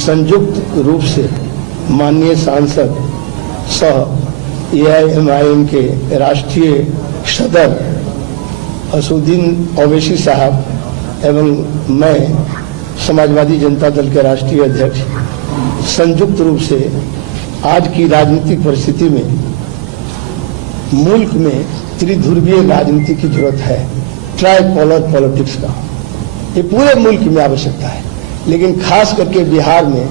संयुक्त रूप से माननीय सांसद सह एआईएमआईएम के राष्ट्रीय सदर असदुद्दीन ओवैसी साहब एवं मैं समाजवादी जनता दल के राष्ट्रीय अध्यक्ष संयुक्त रूप से आज की राजनीतिक परिस्थिति में मुल्क में त्रिध्रुवीय राजनीति की जरूरत है। ट्राइपोलर पॉलिटिक्स का ये पूरे मुल्क में आवश्यकता है, लेकिन खास करके बिहार में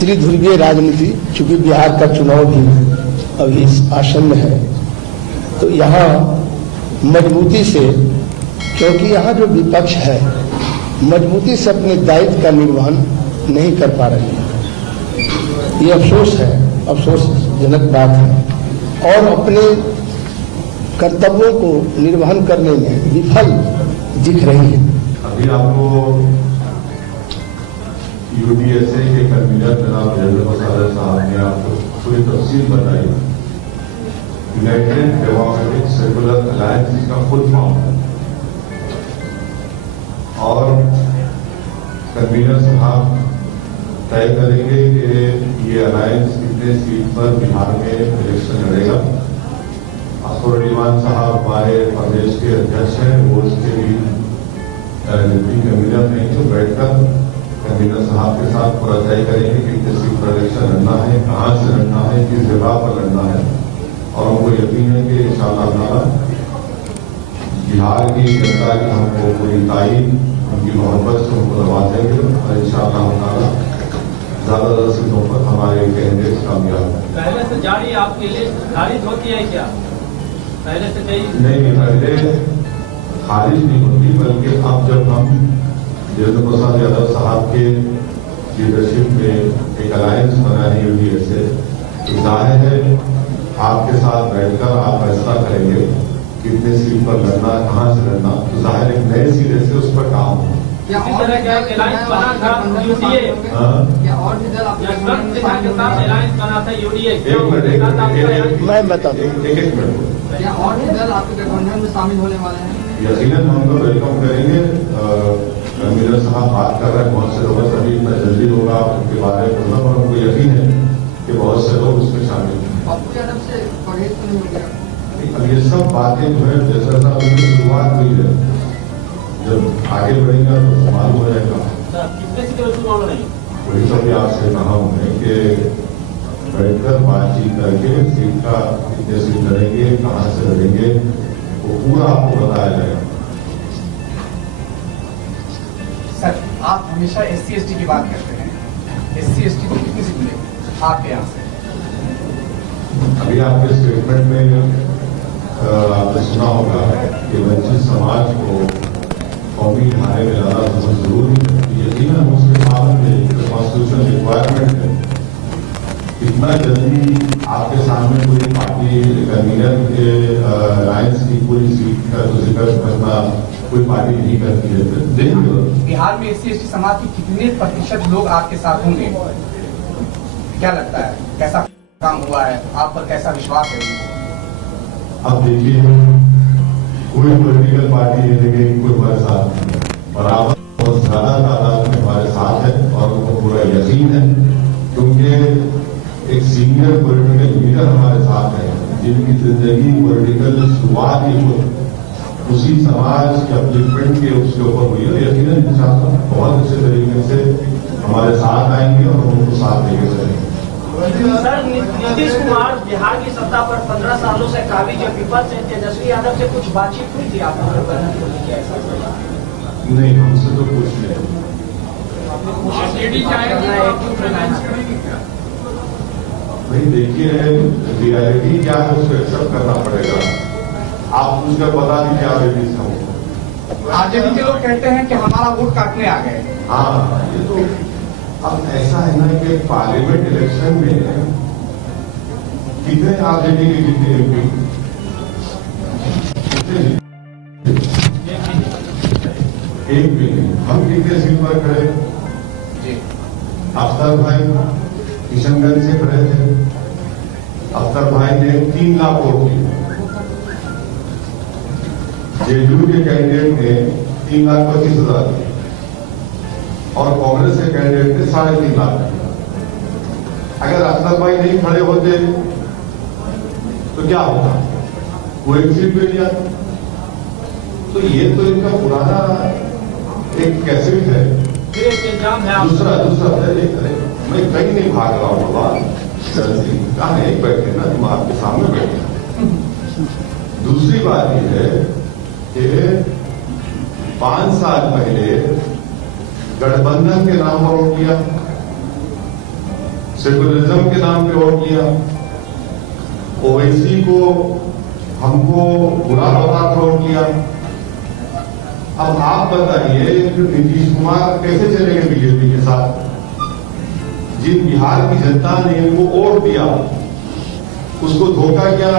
त्रिध्रुवीय राजनीति, चूंकि बिहार का चुनाव भी अभी आसन्न है, तो यहाँ मजबूती से, क्योंकि यहाँ जो विपक्ष है मजबूती से अपने दायित्व का निर्वहन नहीं कर पा रही है। ये अफसोस है, अफसोसजनक बात है, और अपने कर्तव्यों को निर्वहन करने में विफल दिख रही है। अभी आपको यूडीएसए के कन्वीनर जनाब जयेंद्र प्रसाद साहब ने आपको पूरी तफसील बताई। यूनाइटेड डेमोक्रेटिक सेक्युलर अलायंस इसका फुल फॉर्म है, और कन्वीनर साहब तय करेंगे कि ये अलायंस कितने सीट पर बिहार में इलेक्शन लड़ेगा। अफसरुद्दीन साहब हमारे प्रदेश के अध्यक्ष हैं, वो उसके भी डिप्टी कन्वीनर नहीं, तो बैठकर कन्वीनर साहब के साथ पूरा तय करेंगे कि किस सीट पर इलेक्शन लड़ना है, कहां से लड़ना है, किस जगह पर लड़ना है। और हमको यकीन है कि इंशाअल्लाह बिहार की जनता की हमको पूरी ताईद, उनकी मोहब्बत से हमको दबा देंगे, और इंशाअल्लाह ज्यादा सीटों पर हमारे कैंडिडेट कामयाब है। पहले से जारी आपके लिए खारिज होती है क्या? पहले से नहीं, पहले खारिज नहीं होती, बल्कि अब जब हम जयेंद्र प्रसाद यादव साहब के लीडरशिप में एक अलायंस बना है यूडीएसए, तो जाहिर है आपके साथ बैठकर आप फैसला करेंगे कितने सीट पर लड़ना, कहां से लड़ना, तो जाहिर एक नए सिरे से उस पर काम हो। अलायंस बना था यूडीए, और भी दल के साथ अलायंस बना था यूडीए। मैं बता दूं, एक मिनट, क्या और भी दल आपके गठबंधन में शामिल होने वाले हैं? यकीनन हम लोग वेलकम करेंगे। कन्वीनर साहब बात कर रहे हैं, बहुत से लोग अभी इतना जल्दी होगा उनके बारे में बोलना, पर हमको यकीन है कि बहुत से लोग उसमें शामिल हैं। आपकी तरफ से परहेज तो नहीं हो गया? अब ये सब बातें जो है जैसा शुरुआत हुई है, जब आगे बढ़ेगा तो मालूम हो जाएगा। वही सब आपसे कहा हमने कि बैठकर बातचीत करके सीट का कितने सीट लड़ेंगे, कहाँ से लड़ेंगे, वो पूरा आपको बताया जाएगा। सर, आप हमेशा SC/ST की बात करते हैं, SC/ST को कितनी सीट मिलेगी आपके यहाँ से? अभी आपके स्टेटमेंट में आपने सुना होगा कि वंचित समाज को कौमी ढांचे में लाना बहुत जरूरी है। यकीनन उसके पालन में जो कॉन्स्टिट्यूशन रिक्वायरमेंट है, इतना जल्दी आपके सामने पूरी पार्टी कन्वीनर के अलायंस की पूरी सीट का तो जिक्र करना कोई पार्टी नहीं करती है। बिहार में SC/ST समाज के कितने प्रतिशत लोग आपके साथ होंगे? क्या लगता है, कैसा काम हुआ है, आप पर कैसा विश्वास है? अब देखिए, कोई पॉलिटिकल पार्टी ये देखे कोई हमारे साथ बराबर बहुत ज्यादा तादाद में हमारे साथ है, और उनको पूरा यकीन है, क्योंकि एक सीनियर पॉलिटिकल लीडर हमारे साथ है, जिनकी जिंदगी पॉलिटिकल शुरुआत ही उसी समाज के अपलिफ्टमेंट के उसके ऊपर हुई है। यकीनन इंशाअल्लाह बहुत अच्छे तरीके से हमारे साथ आएंगे और उनको साथ लेके चलेंगे। सर, नीतीश कुमार बिहार की सत्ता पर 15 सालों से काबिज है, विपक्ष से तेजस्वी यादव से कुछ बातचीत हुई थी आपको? नहीं, हमसे तो कुछ नहीं। भाई देखिए, रियलिटी क्या है उसको एक्सेप्ट करना पड़ेगा। आप मुझे बता दीजिए आप एबी से हो। आरजेडी के लोग कहते हैं कि हमारा वोट काटने आ गए। हाँ, ये तो अब ऐसा है ना कि पार्लियामेंट इलेक्शन में कितने आरजेडी के जीते एमपी? एक भी नहीं। हम कितने सीट पर खड़े? अख्तर भाई किशनगंज से खड़े थे, अख्तर भाई ने 3 लाख वोट किए। जेडीयू के कैंडिडेट ने 3,25,000 दिए। और कांग्रेस के कैंडिडेट ने 3.5 लाख दिया। अगर अख्तर भाई नहीं खड़े होते तो क्या होता, वो एक सीट भी नहीं आती। तो ये तो इनका पुराना एक कैसे भी है। दूसरा मैं कहीं नहीं भाग रहा हूँ बाबा, कहा एक बैठे ना, तुम आपके सामने बैठे। दूसरी बात यह है कि 5 साल पहले गठबंधन के नाम पर वोट किया, सेकुलरिज्म के नाम पे वोट किया, ओवैसी को हमको बुरा बताकर वोट किया। अब आप बताइए कि नीतीश कुमार कैसे चलेंगे बीजेपी के साथ? जिन बिहार की जनता ने इनको वोट दिया, उसको धोखा क्या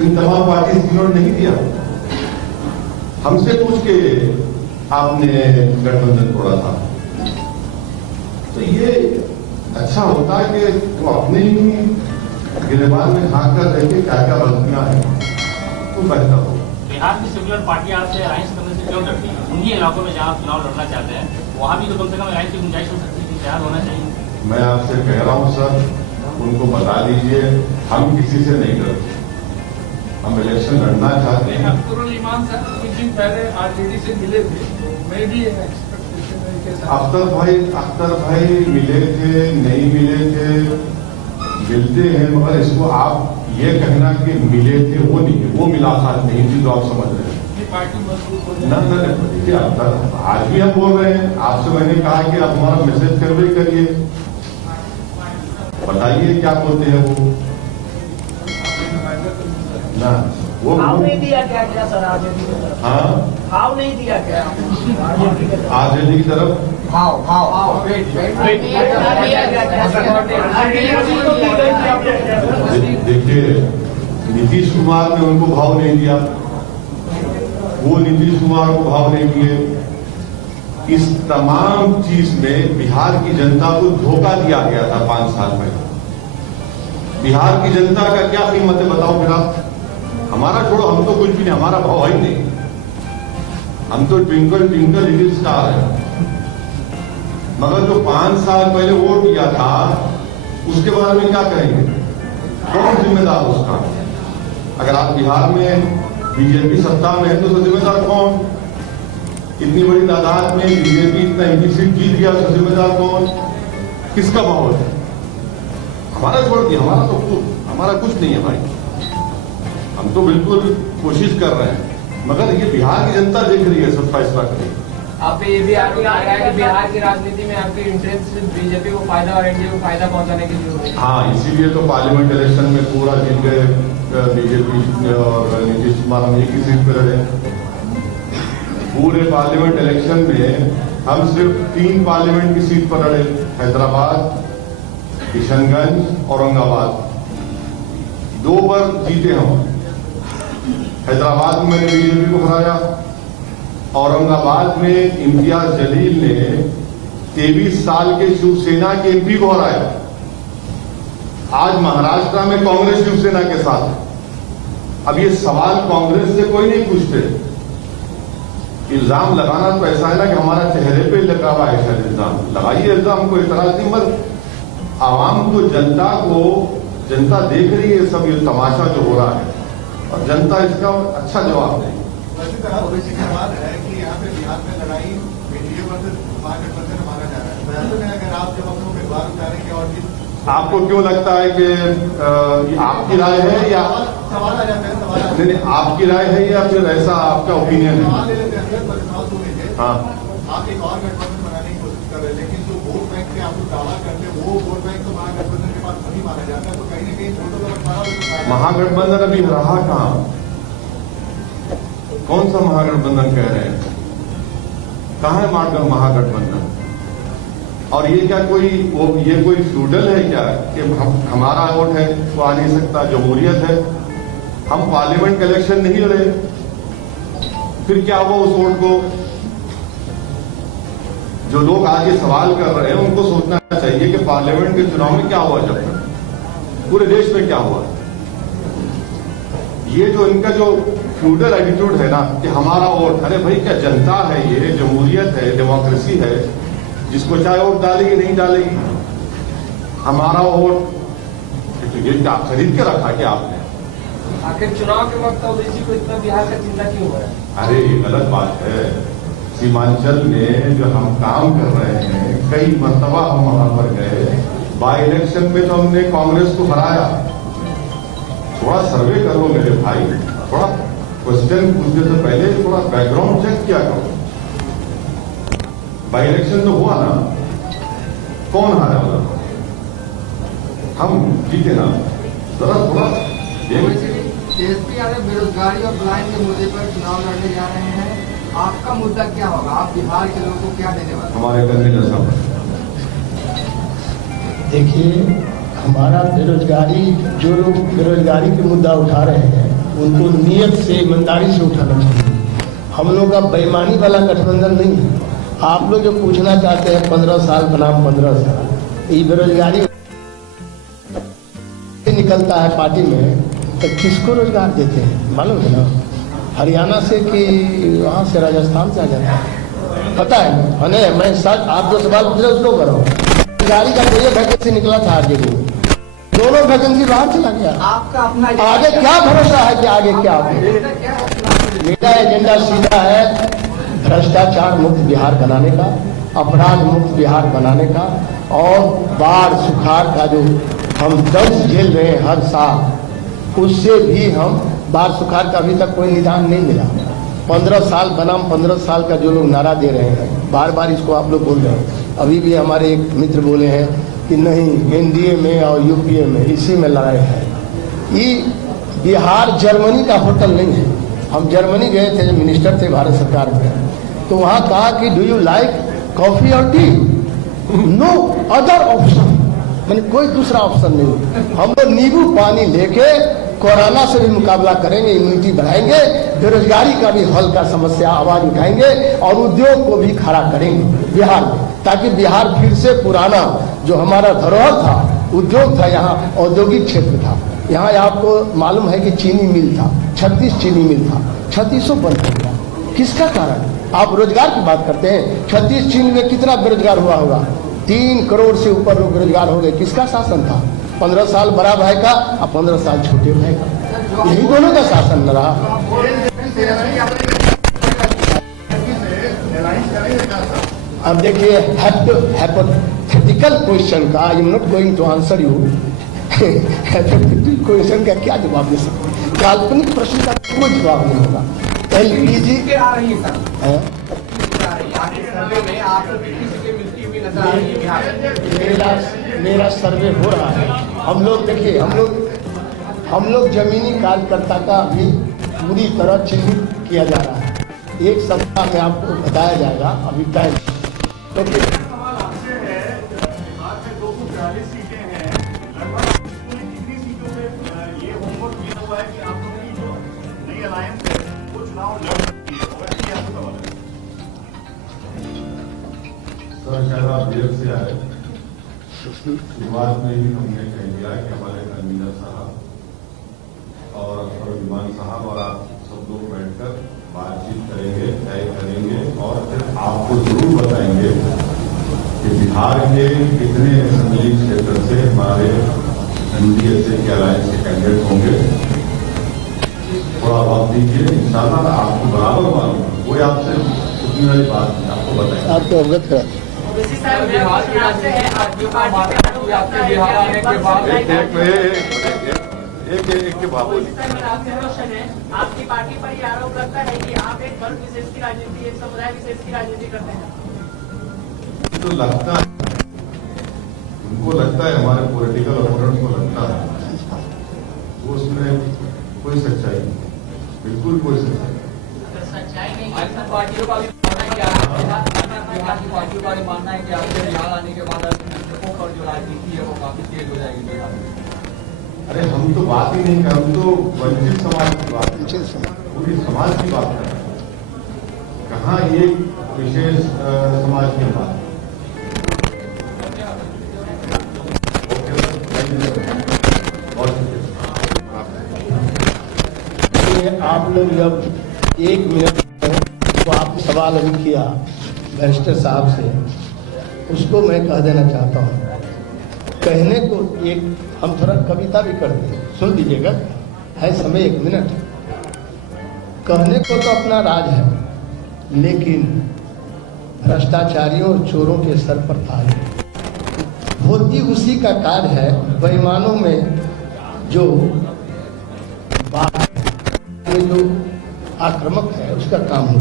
इन तमाम पार्टी इन्होंने नहीं दिया? हमसे पूछ के आपने गठबंधन तोड़ा था। तो ये अच्छा होता है कि वो अपने ही गिरबान में झांक कर देखे क्या क्या गलतियां हैं, तो बेहतर हो। बिहार की सेक्युलर पार्टी आपसे अलायंस करने से क्यों डरती है? उन्हीं इलाकों में जहां चुनाव लड़ना चाहते हैं, वहां भी तो कम से कम अलायंस की गुंजाइश हो सकती है, तैयार होना चाहिए। मैं आपसे कह रहा हूं सर, उनको बता दीजिए हम किसी से नहीं डरते, हम इलेक्शन लड़ना चाहते हैं। अख्तरुल इमान साहब कुछ दिन पहले आरजेडी से मिले थे, मैं भी एक्सपेक्टेशन है कि अख्तर भाई मिले थे, नहीं मिले थे, मिलते हैं, मगर इसको आप ये कहना कि मिले थे वो नहीं है, वो मुलाकात नहीं थी जो आप समझ रहे हैं। पार्टी मजबूत हो न देखिए, आज भी हम बोल रहे हैं, आपसे मैंने कहा कि आप हमारा मैसेज कन्वे करिए, बताइए क्या बोलते हैं वो ना, वो भाव नहीं दिया क्या सर आरजेडी की तरफ? हाँ, भाव नहीं दिया क्या आरजेडी की तरफ? भाव देखिए, नीतीश कुमार ने उनको भाव नहीं दिया, वो नीतीश कुमार को भाव नहीं दिए। इस तमाम चीज में बिहार की जनता को धोखा दिया गया था 5 साल पहले। बिहार की जनता का क्या कीमत है बताओ फिर आप? हमारा छोड़ो, हम तो कुछ भी नहीं, हमारा भाव ही नहीं, हम तो ट्विंकल ट्विंकल लिटिल स्टार है। मगर जो 5 साल पहले वोट किया था, उसके बारे में क्या कहेंगे? कौन जिम्मेदार उसका? अगर आप बिहार में बीजेपी सत्ता में है तो उसका जिम्मेदार कौन? इतनी बड़ी तादाद में बीजेपी इतना एमपी सीट जीत गया, उसका जिम्मेदार कौन? किसका माहौल है? हमारा छोड़ दिया, हमारा कुछ नहीं है भाई। हम तो बिल्कुल कोशिश कर रहे हैं, मगर ये बिहार की जनता देख रही है, सब फैसला करेगी। आप पे ये भी आरोप लगा है कि बिहार की राजनीति में आपके इंटरेस्ट सिर्फ बीजेपी को फायदा और एनडीए को फायदा पहुंचाने के लिए हो रही है। हाँ, इसीलिए तो पार्लियामेंट इलेक्शन में पूरा जीत गए बीजेपी और नीतीश कुमार, हम एक ही सीट पर लड़े। पूरे पार्लियामेंट इलेक्शन में हम सिर्फ 3 पार्लियामेंट की सीट पर लड़े, हैदराबाद, किशनगंज, औरंगाबाद। 2 पर जीते हम। हैदराबाद में मैंने बीजेपी को हराया, औरंगाबाद में इम्तियाज जलील ने 23 साल के शिवसेना के एमपी को हराया। आज महाराष्ट्र में कांग्रेस शिवसेना के साथ है। अब ये सवाल कांग्रेस से कोई नहीं पूछते। इल्जाम लगाना तो ऐसा है ना कि हमारा चेहरे पे लगा हुआ है, शायद इल्जाम लगाइए, इल्जाम को इतराज नहीं, मगर आवाम को, जनता देख रही है सब ये तमाशा जो हो रहा है, और जनता इसका अच्छा जवाब देगी। ओवैसी की बात है कि यहाँ पे बिहार में लड़ाई एनडीए वर्सेस महागठबंधन माना जा रहा है, तो ऐसे में अगर आप जब अपने उम्मीदवार उतारेंगे और आपको क्यों लगता है कि आपकी राय है या सवाल आ जाता है? सवाल नहीं, आपकी राय है या फिर ऐसा आपका ओपिनियन है? ले लेते हैं, सवाल सुन लीजिए। हाँ, आप एक और गठबंधन बनाने की कोशिश कर रहे हैं, लेकिन जो वोट बैंक पे आप दावा करते हैं वो वोट बैंक तो महागठबंधन के पास नहीं माना जाता है, तो कहीं ना कहीं वोटों का बंटवारा। महागठबंधन अभी रहा कहाँ? कौन सा महागठबंधन कह रहे हैं? कहाँ है महागठबंधन? और ये क्या ये कोई फ्यूडल है क्या कि हमारा वोट है वो आ नहीं सकता? जमहूरियत है। हम पार्लियामेंट इलेक्शन नहीं लड़े, फिर क्या हुआ उस वोट को? जो लोग आज ये सवाल कर रहे हैं उनको सोचना चाहिए कि पार्लियामेंट के चुनाव में क्या हुआ, जब तक पूरे देश में क्या हुआ। ये जो इनका जो फ्यूडल एटीट्यूड है ना कि हमारा वोट, अरे भाई क्या जनता है, ये जमहूरियत है, डेमोक्रेसी है, जिसको चाहे वोट डालेगी नहीं डालेगी, हमारा वोट तो ये क्या खरीद के रखा क्या आपने? आखिर चुनाव के वक्त ओबीसी को इतना बिहार का चिंता क्यों हो रहा है? अरे ये गलत बात है। सीमांचल में जो हम काम कर रहे हैं, कई मरतबा हम वहां पर गए, बाई इलेक्शन में तो हमने कांग्रेस को हराया। थोड़ा सर्वे करो मेरे भाई, थोड़ा क्वेश्चन पूछने से पहले थोड़ा बैकग्राउंड चेक किया करो। बाई इलेक्शन तो हुआ ना, कौन हारा वाला? हम जीते ना। जरा थोड़ा तेजस्वी यादव बेरोजगारी और पलायन के मुद्दे पर चुनाव लड़ने जा रहे हैं। आपका मुद्दा क्या होगा? आप बिहार के लोगों को क्या देने वाले? हमारे कन्वीनर साहब, देखिए, हमारा बेरोजगारी, जो लोग बेरोजगारी के मुद्दा उठा रहे हैं उनको नियत से, ईमानदारी से उठाना चाहिए। हम लोग का बेईमानी वाला गठबंधन नहीं है। आप लोग जो पूछना चाहते हैं 15 साल बनाम 15 साल, ये बेरोजगारी निकलता है पार्टी में तो किसको रोजगार देते हैं मालूम है ना? हरियाणा से कि वहाँ से राजस्थान से आ जाता है, पता है ना? मैं सच, आप जो सवाल पूछ रहे उसको करो। रोजगारी का कोई वैकेंसी निकला था आरजेडी में, दोनों वैकेंसी बाहर चला गया। आपका अपना आगे क्या भरोसा है कि आगे क्या होगा? मेरा एजेंडा सीधा है, भ्रष्टाचार मुक्त बिहार बनाने का, अपराध मुक्त बिहार बनाने का, और बाढ़ सुखाड़ का जो हम दर्द झेल रहे हैं हर साल, उससे भी हम, बाढ़ सुखाड़ का अभी तक कोई निदान नहीं मिला। 15 साल बनाम 15 साल का जो लोग नारा दे रहे हैं, बार बार इसको आप लोग बोल रहे हैं। अभी भी हमारे एक मित्र बोले हैं कि नहीं, एनडीए में और यूपीए में इसी में लड़ाई है। ये बिहार जर्मनी का होटल नहीं है। हम जर्मनी गए थे, जब मिनिस्टर थे भारत सरकार में, तो वहाँ कहा कि डू यू लाइक कॉफी और टी? नो अदर ऑप्शन, मैंने कोई दूसरा ऑप्शन नहीं। हम लोग नींबू पानी लेके कोरोना से भी मुकाबला करेंगे, इम्यूनिटी बढ़ाएंगे, बेरोजगारी का भी हल का समस्या आवाज उठाएंगे, और उद्योग को भी खड़ा करेंगे बिहार में, ताकि बिहार फिर से पुराना जो हमारा धरोहर था, उद्योग था, यहाँ औद्योगिक क्षेत्र था। यहाँ आपको मालूम है कि चीनी मिल था, 36 चीनी मिल था, 36 बंद हो गया। किसका कारण? आप रोजगार की बात करते हैं, 36 चीनी में कितना बेरोजगार हुआ होगा? 3 करोड़ से ऊपर लोग बेरोजगार हो गए। किसका शासन था? 15 साल बड़ा भाई का और 15 साल छोटे भाई का, यही दोनों का शासन न रहा। अब देखिए, हाइपोथेटिकल क्वेश्चन का, I am not going to answer you. Hypothetical question का क्या जवाब दे सकते? काल्पनिक प्रश्न का कोई जवाब नहीं होगा। एलपीजी के आ रही है सर, सर्वे में आपको किसी मिलती हुई नजर आ रही है बिहार? मेरा सर्वे हो रहा है। हम लोग देखिए, हम लोग जमीनी कार्यकर्ता का अभी पूरी तरह चिन्हित किया जा रहा है। एक सप्ताह में आपको बताया जाएगा, अभी टाइम। देखिए, सवाल आपसे है, बिहार में 240 सीटें हैं, लगभग कितनी सीटों पे ये होमवर्क किया हुआ है कि आप लोगों की जो नई अलायंस है वो चुनाव लड़ सकती है? वैसे आपको सवाल है सर, शायद आप देर से आए। शुरुआत में ही हमने कह दिया कि हमारे कन्वीनर साहब और विमान साहब और आप सब लोग बैठकर बातचीत करेंगे, तय करेंगे, और फिर आपको जरूर बताएंगे कि बिहार के कितने असेंबली क्षेत्र से हमारे एनडीए से के अलायंस के कैंडिडेट होंगे। थोड़ा वक्त दीजिए, इंशाल्लाह आपको बराबर मालूम, कोई आपसे उतनी वाली बात नहीं, आपको बताएंगे। आपको अवगत करा। बिहार की राजनीति आपके बिहार आने के बाद एक के बाबू आपकी पार्टी पर ये आरोप लगता है कि आप एक वर्ग विशेष की राजनीति, एक समुदाय विशेष की राजनीति करते हैं। तो लगता है, उनको लगता है, हमारे पॉलिटिकल ओपोनेंट को लगता है, वो उसमें कोई सच्चाई नहीं, बिल्कुल कोई सच्चाई नहीं। सच्चाई नहीं है। अन्य पार्टियों का भी मानना है कि बिहार की पार्टियों का भी मानना है कि आपके बिहार आने के बाद अल्पसंख्यकों पर जो राजनीति है वो काफी तेज हो जाएगी बिहार में। अरे हम तो बात ही नहीं कर, हम तो वंचित समाज की बात कर रहे हैं, पूरी समाज की बात कर रहे हैं, कहाँ एक विशेष समाज की बात। आप लोग जब 1 मिनट तो आपने सवाल अभी किया बैरिस्टर साहब से, उसको मैं कह देना चाहता हूँ। कहने को एक हम थोड़ा कविता भी करते हैं, सुन लीजिएगा, है समय 1 मिनट। कहने को तो अपना राज है, लेकिन भ्रष्टाचारियों और चोरों के सर पर ताज है। होती उसी का कार्य है, बेईमानों में जो बात में जो आक्रामक है उसका काम हो।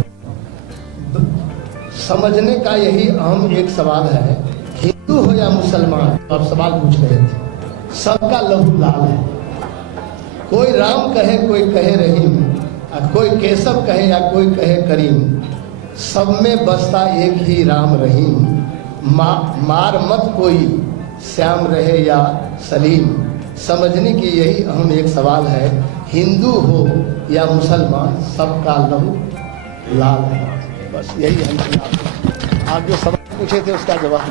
समझने का यही अहम एक सवाल है, हिंदू हो या मुसलमान, आप सवाल पूछ रहे थे, सबका लहू लाल है। कोई राम कहे, कोई कहे रहीम, कोई केशव कहे या कोई कहे करीम, सब में बसता एक ही राम रहीम। मार मत कोई, श्याम रहे या सलीम। समझने की यही अहम एक सवाल है, हिंदू हो या मुसलमान, सबका लहू लाल है। बस यही हम आप जो सवाल पूछे थे उसका जवाब